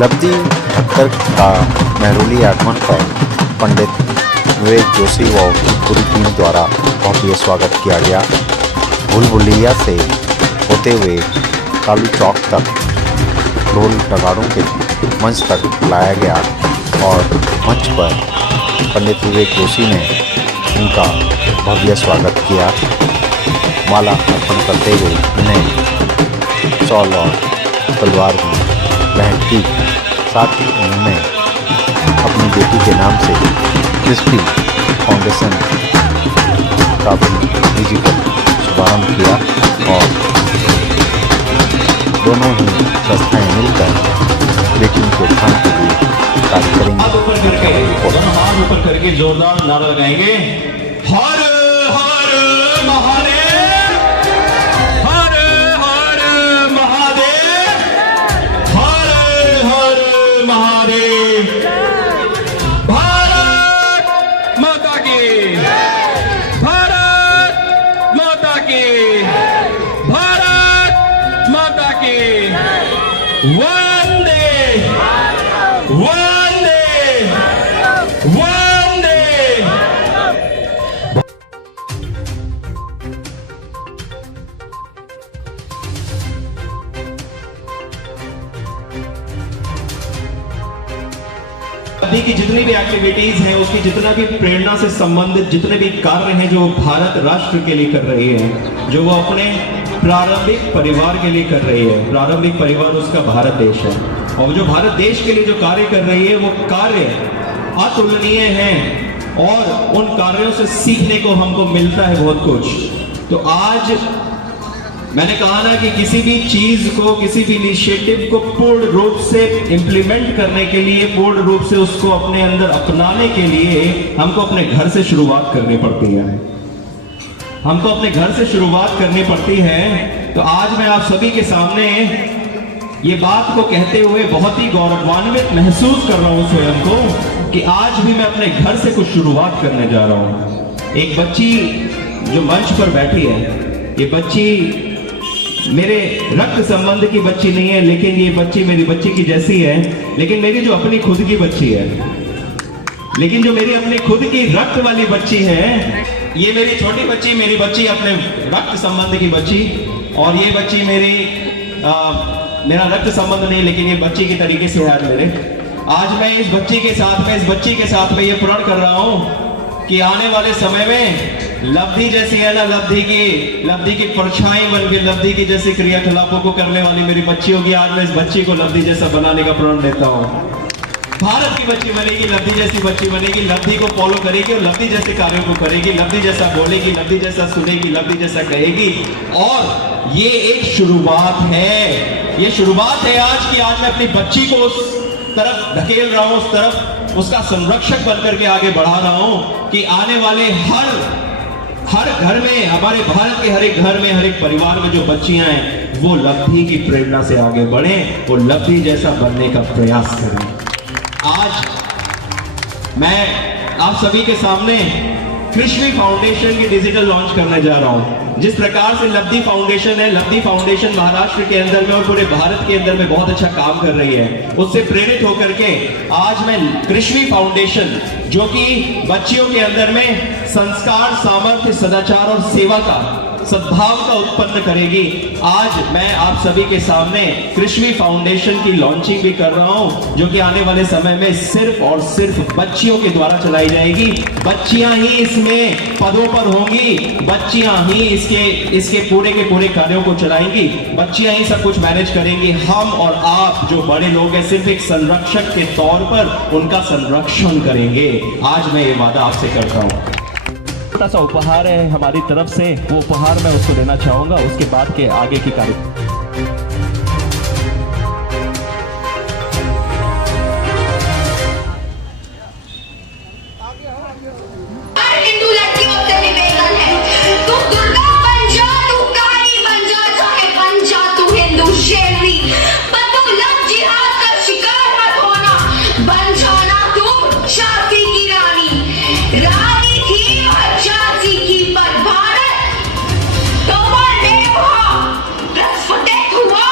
लब्धि ठक्कर का महरोली आगमन पर पंडित विवेक जोशी व उनकी पूरी टीम द्वारा भव्य स्वागत किया गया। भूल-भुलैया से होते हुए कालू चौक तक ढोल नगाड़ों के मंच तक लाया गया और मंच पर पंडित विवेक जोशी ने उनका भव्य स्वागत किया। माला अर्पण करते हुए उन्हें शॉल और तलवार भी भेंट की। साथ ही उन्होंने अपनी बेटी के नाम से क्रिस्पी फाउंडेशन का भी डिजिटल शुभारंभ किया और दोनों ही संस्थाएं मिलकर बेटियों के उत्थान के लिए कार्य करेंगे। हाथ ऊपर करके जोरदार नारा लगाएंगे, हर हर महादेव, हर हर महादेव, हर हर महादेव। भारत माता की, भारत माता की, भारत माता की। वंदे वंदे वंदे। अभी की जितनी भी एक्टिविटीज हैं, उसकी जितना भी प्रेरणा से संबंधित जितने भी कार्य हैं जो भारत राष्ट्र के लिए कर रही है, जो वो अपने प्रारंभिक परिवार के लिए कर रही है। प्रारंभिक परिवार उसका भारत देश है और जो भारत देश के लिए जो कार्य कर रही है वो कार्य अतुलनीय हैं और उन कार्यों से सीखने को हमको मिलता है बहुत कुछ। तो आज मैंने कहा ना कि किसी भी चीज को, किसी भी इनिशिएटिव को पूर्ण रूप से इंप्लीमेंट करने के लिए, पूर्ण रूप से उसको अपने अंदर अपनाने के लिए हमको अपने घर से शुरुआत करनी पड़ती है। हमको अपने घर से शुरुआत करनी पड़ती है। तो आज मैं आप सभी के सामने ये बात को कहते हुए बहुत ही गौरवान्वित महसूस कर रहा हूं स्वयं को कि आज भी मैं अपने घर से कुछ शुरुआत करने जा रहा हूं। एक बच्ची जो मंच पर बैठी है, ये बच्ची मेरे रक्त संबंध की बच्ची नहीं है, लेकिन ये बच्ची मेरी बच्ची की जैसी है, लेकिन मेरी जो अपनी खुद की बच्ची है, लेकिन जो मेरी अपनी खुद की रक्त वाली बच्ची है, ये मेरी छोटी बच्ची, मेरी बच्ची अपने रक्त संबंध की बच्ची, और ये बच्ची मेरी मेरा रक्त संबंध नहीं, लेकिन ये बच्ची के तरीके से है मेरे। आज मैं इस बच्ची के साथ में ये प्रण कर रहा हूं कि आने वाले समय में लब्धि जैसी है ना, लब्धि की परछाई बन के लब्धि की जैसी क्रियाकलापों को करने वाली मेरी बच्ची होगी। आज मैं इस बच्ची को लब्धि जैसा बनाने का प्रण लेता हूं। भारत की बच्ची बनेगी, लब्धि जैसी बच्ची बनेगी, लब्धि को फॉलो करेगी और लब्धि जैसे कार्यों को करेगी, लब्धि जैसा बोलेगी, लब्धि जैसा सुनेगी, लब्धि जैसा कहेगी। और ये एक शुरुआत है, ये शुरुआत है आज की। आज मैं अपनी बच्ची को उस तरफ धकेल रहा हूं, उस तरफ उसका संरक्षक बनकर के आगे बढ़ा रहा हूं कि आने वाले हर घर में, हमारे भारत के हर एक घर में, हर एक परिवार में जो बच्चियां हैं वो लब्धि की प्रेरणा से आगे बढ़े, वो लब्धि जैसा बनने का प्रयास करें। आज मैं आप सभी के सामने कृष्णा फाउंडेशन की डिजिटल लॉन्च करने जा रहा हूं। जिस प्रकार से लब्धि फाउंडेशन है, लब्धि फाउंडेशन महाराष्ट्र के अंदर में और पूरे भारत के अंदर में बहुत अच्छा काम कर रही है, उससे प्रेरित होकर के आज मैं कृष्णा फाउंडेशन, जो कि बच्चियों के अंदर में संस्कार, सामर्थ्य, सदाचार और सेवा का, सद्भाव का उत्पन्न करेगी, आज मैं आप सभी के सामने कृष्णा फाउंडेशन की लॉन्चिंग भी कर रहा हूं, जो कि आने वाले समय में सिर्फ और सिर्फ बच्चियों के द्वारा चलाई जाएगी। बच्चियां ही इसमें पदों पर होंगी, बच्चियां ही इसके पूरे के पूरे कार्यों को चलाएंगी, बच्चियां ही सब कुछ मैनेज करेंगी। हम और आप जो बड़े लोग हैं सिर्फ एक संरक्षक के तौर पर उनका संरक्षण करेंगे। आज मैं ये वादा आपसे करता हूं। छोटा सा उपहार है हमारी तरफ से, वो उपहार मैं उसको देना चाहूंगा, उसके बाद के आगे की कार्य। हिंदू लड़कियों से निवेदन है, तू दुर्गा बन जा, तू काली बन जा, चाहे बन जा तू हिंदू शेरनी, पर तू लव जिहाद का शिकार मत होना, बन जाना तू झांसी की रानी। रानी थी और झांसी की, पर भारत तो प्रस्फुटित हुआ,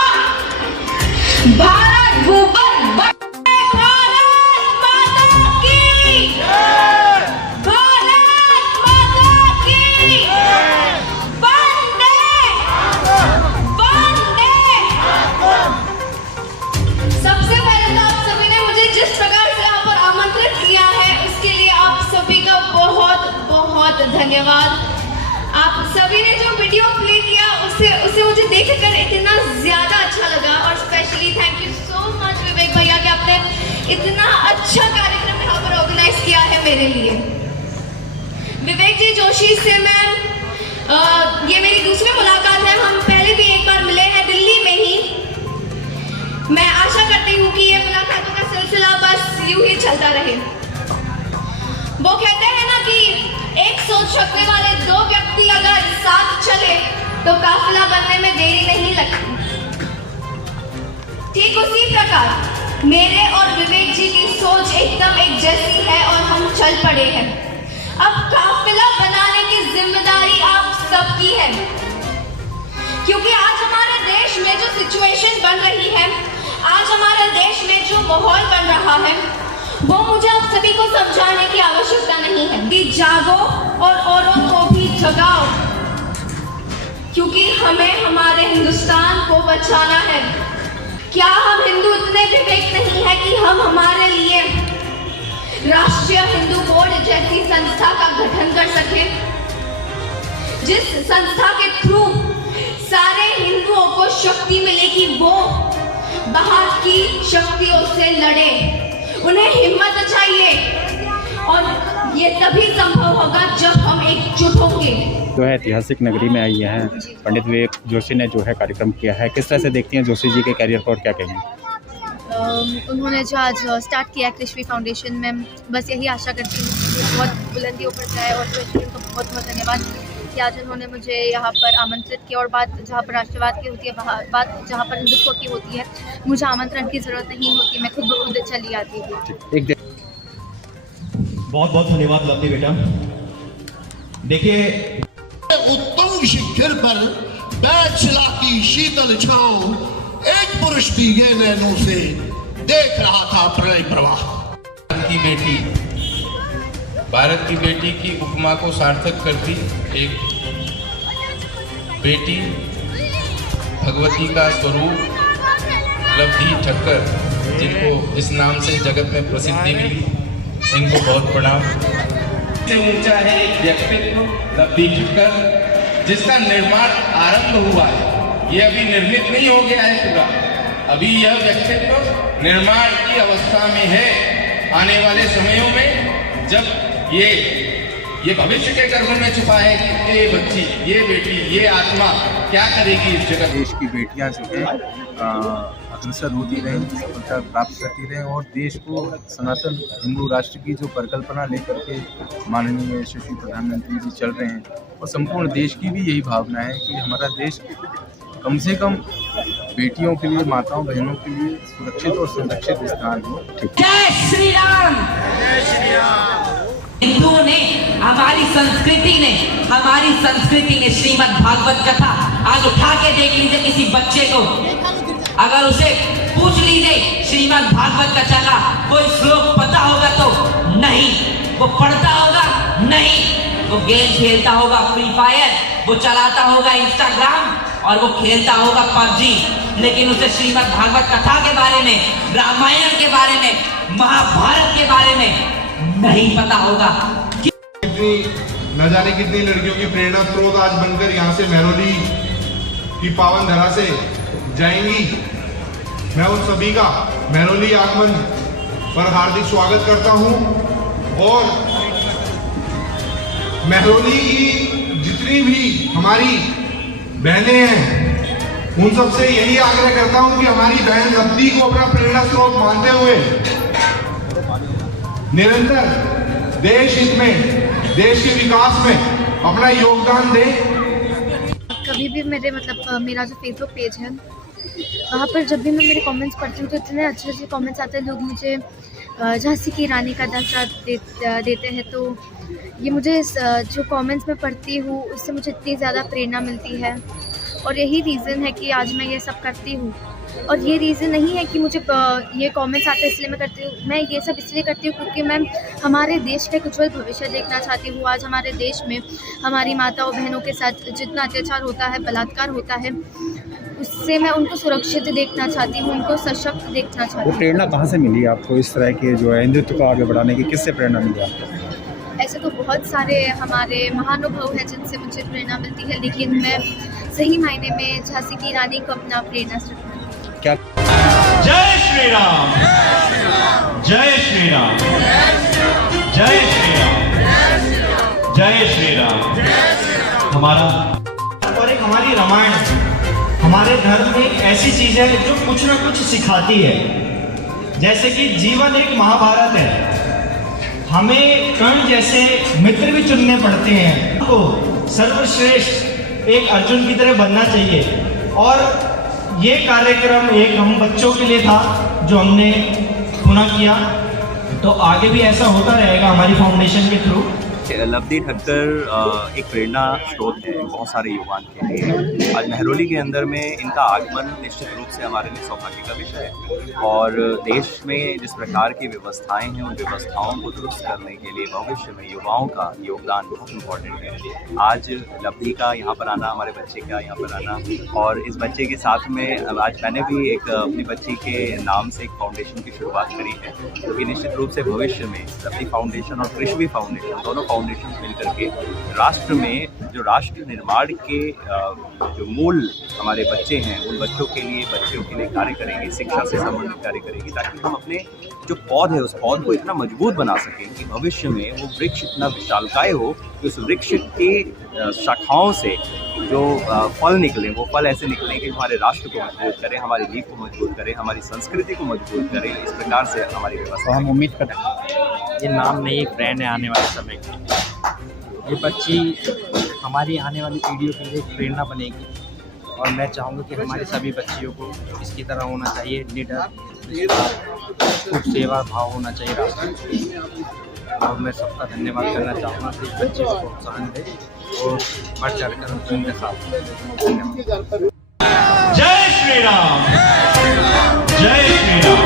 भारत भूपर धन्यवाद। आप सभी ने जो वीडियो प्ले किया उससे मुझे देखकर इतना ज़्यादा अच्छा लगा, और specially thank you so much Vivek भैया कि आपने इतना अच्छा कार्यक्रम यहाँ पर ऑर्गेनाइज किया है मेरे लिए। विवेक जी जोशी से मैं ये मेरी दूसरी मुलाकात है, हम पहले भी एक बार मिले हैं दिल्ली में ही। मैं आशा करती हूँ कि ये मुलाकातों का सिलसिला बस यूं ही चलता रहे। वो कहते हैं ना कि एक सोच रखने वाले दो व्यक्ति अगर साथ चले तो काफिला बनने में देरी नहीं लगती। ठीक उसी प्रकार मेरे और विवेक जी की सोच एकदम एक जैसी है और हम चल पड़े हैं। अब काफिला बनाने की जिम्मेदारी आप सबकी है, क्योंकि आज हमारे देश में जो सिचुएशन बन रही है, आज हमारे देश में जो माहौल बन रहा है, वो मुझे आप सभी को समझाने की आवश्यकता नहीं है कि जागो और औरों को भी जगाओ, क्योंकि हमें हमारे हिंदुस्तान को बचाना है। क्या हम हिंदू इतने विवेक नहीं है कि हम हमारे लिए राष्ट्रीय हिंदू बोर्ड जैसी संस्था का गठन कर सके, जिस संस्था के थ्रू सारे हिंदुओं को शक्ति मिले कि वो बाहर की शक्तियों से लड़े। उन्हें हिम्मत चाहिए, और ये तभी संभव होगा जब हम एकजुट होंगे। जो है ऐतिहासिक नगरी में आई हैं, पंडित विवेक जोशी ने जो है कार्यक्रम किया है, किस तरह से देखती हैं जोशी जी के कैरियर को और क्या कहेंगे? उन्होंने जो आज स्टार्ट किया कृष्वी फाउंडेशन में, बस यही आशा करती हूँ कि बहुत बुलंदियों पर जाए, और जो उनको बहुत बहुत धन्यवाद कि आज उन्होंने मुझे यहाँ पर आमंत्रित किया। और बात जहाँ पर राष्ट्रवाद की होती है, बात जहाँ पर हिंदुत्व की होती है, मुझे आमंत्रण की ज़रूरत नहीं होती, मैं खुद ब खुद चली आती थी। बहुत बहुत धन्यवाद लवली बेटा। देखिए, उत्तुंग शिखर पर बैठ चला की शीतल छांव, एक पुरुष भीगे नैनों से देख रहा था प्रलय प्रवाह। भारत की बेटी की उपमा को सार्थक करती एक बेटी भगवती का स्वरूप लवली ठक्कर, जिनको इस नाम से जगत में प्रसिद्धि मिली, इनको बहुत प्रणाम। से ऊंचा है एक व्यक्तित्व लवली ठक्कर, जिसका निर्माण आरंभ हुआ है, ये अभी निर्मित नहीं हो गया है पूरा, अभी यह व्यक्तित्व निर्माण की अवस्था में है। आने वाले समयों में जब ये भविष्य के गर्भ में छुपा है कि ये बच्ची, ये बेटी, ये आत्मा क्या करेगी इस जगत। देश की बेटियां जो है अग्रसर होती रहें, सफलता प्राप्त करती रहें, और देश को सनातन हिंदू राष्ट्र की जो परिकल्पना लेकर के माननीय यशस्वी प्रधानमंत्री जी चल रहे हैं, और संपूर्ण देश की भी यही भावना है कि हमारा देश कम से कम बेटियों के लिए, माताओं बहनों के लिए सुरक्षित और संरक्षित स्थान हो। जय श्री राम। जय श्री राम। हिंदुओं ने, हमारी संस्कृति ने श्रीमद् भागवत कथा आज उठा के देख लीजिए किसी बच्चे को, अगर उसे पूछ लीजिए श्रीमद् भागवत कथा का कोई श्लोक पता होगा तो नहीं, वो पढ़ता होगा नहीं, वो गेम खेलता होगा फ्री फायर, वो चलाता होगा इंस्टाग्राम, और वो खेलता होगा पबजी, लेकिन उसे श्रीमद् भागवत कथा के बारे में, रामायण के बारे में, महाभारत के बारे में नहीं पता होगा। न जाने कितनी लड़कियों की प्रेरणा स्रोत आज बनकर यहाँ से महरौली की पावन धरा से जाएंगी। मैं उन सभी का महरौली आगमन पर हार्दिक स्वागत करता हूँ, और महरौली की जितनी भी हमारी बहनें हैं, उन सबसे यही आग्रह करता हूँ कि हमारी बहन लवली को अपना प्रेरणा स्रोत मानते हुए निरंतर देश हित में, देश के विकास में अपना योगदान दें। कभी भी मेरा जो फेसबुक पेज है, वहाँ पर जब भी मैं मेरे कमेंट्स पढ़ती हूँ तो इतने अच्छे अच्छे कमेंट्स आते हैं, लोग मुझे झांसी की रानी का दर्जा देते हैं। तो ये मुझे जो कमेंट्स मैं पढ़ती हूँ उससे मुझे इतनी ज़्यादा प्रेरणा मिलती है, और यही रीज़न है कि आज मैं ये सब करती हूँ। और ये रीज़न नहीं है कि मुझे ये कमेंट्स आते हैं इसलिए मैं करती हूँ, मैं ये सब इसलिए करती हूँ क्योंकि मैं हमारे देश का एक उज्ज्वल भविष्य देखना चाहती हूँ। आज हमारे देश में हमारी माताओं बहनों के साथ जितना अत्याचार होता है, बलात्कार होता है, उससे मैं उनको सुरक्षित देखना चाहती हूँ, उनको सशक्त देखना चाहती हूँ। वो प्रेरणा कहाँ से मिली आपको इस तरह के जो है हिंदुत्व को आगे बढ़ाने की, किससे प्रेरणा मिली आपको? ऐसे तो बहुत सारे हमारे महानुभव हैं जिनसे मुझे प्रेरणा मिलती है, लेकिन मैं सही मायने में झांसी की रानी को अपना प्रेरणा स्रोत मानती हूँ। जय श्री राम, जय श्री राम, जय श्री राम, जय श्री राम। हमारा और एक हमारी रामायण हमारे धर्म में एक ऐसी चीज है जो कुछ ना कुछ सिखाती है। जैसे कि जीवन एक महाभारत है, हमें कर्ण जैसे मित्र भी चुनने पड़ते हैं, तो सर्वश्रेष्ठ एक अर्जुन की तरह बनना चाहिए। और ये कार्यक्रम एक हम बच्चों के लिए था जो हमने पुनः किया, तो आगे भी ऐसा होता रहेगा हमारी फाउंडेशन के थ्रू। लवधी ठक्कर एक प्रेरणा स्रोत है बहुत सारे युवाओं के लिए। आज महरौली के अंदर में इनका आगमन निश्चित रूप से हमारे लिए सौभाग्य का विषय है, और देश में जिस प्रकार की व्यवस्थाएं हैं उन व्यवस्थाओं को दुरुस्त करने के लिए भविष्य में युवाओं का योगदान बहुत इम्पोर्टेंट है। आज लवधी का यहाँ पर आना, हमारे बच्चे का यहाँ पर आना, और इस बच्चे के साथ में आज मैंने भी एक अपनी बच्ची के नाम से एक फाउंडेशन की शुरुआत करी है, क्योंकि निश्चित रूप से भविष्य में लवधी फाउंडेशन और कृष्वी फाउंडेशन दोनों फाउंडेशन मिलकर के राष्ट्र में जो राष्ट्र निर्माण के जो मूल हमारे बच्चे हैं उन बच्चों के लिए कार्य करेंगे, शिक्षा से संबंधित कार्य करेंगे, ताकि हम अपने जो पौध है उस पौध को इतना मजबूत बना सकें कि भविष्य में वो वृक्ष इतना विशालकाय हो कि उस वृक्ष के शाखाओं से जो फल निकले वो फल ऐसे निकलें कि हमारे राष्ट्र को मजबूत करें, हमारी लीग को मजबूत करें, हमारी संस्कृति को मजबूत करें। इस प्रकार से हमारी व्यवस्था। हम उम्मीद करते हैं ये नाम नहीं, एक ब्रांड है आने वाले समय की। ये बच्ची हमारी आने वाली पीढ़ियों के लिए एक प्रेरणा बनेगी, और मैं चाहूँगा कि हमारे सभी बच्चियों को इसकी तरह होना चाहिए, निडर, खूब सेवा भाव होना चाहिए राष्ट्र। और मैं सबका धन्यवाद करना चाहूँगा कि बच्चे को प्रोत्साहन दे और बढ़ चढ़कर उनके साथ। धन्यवाद। जय श्री राम, जय श्री राम।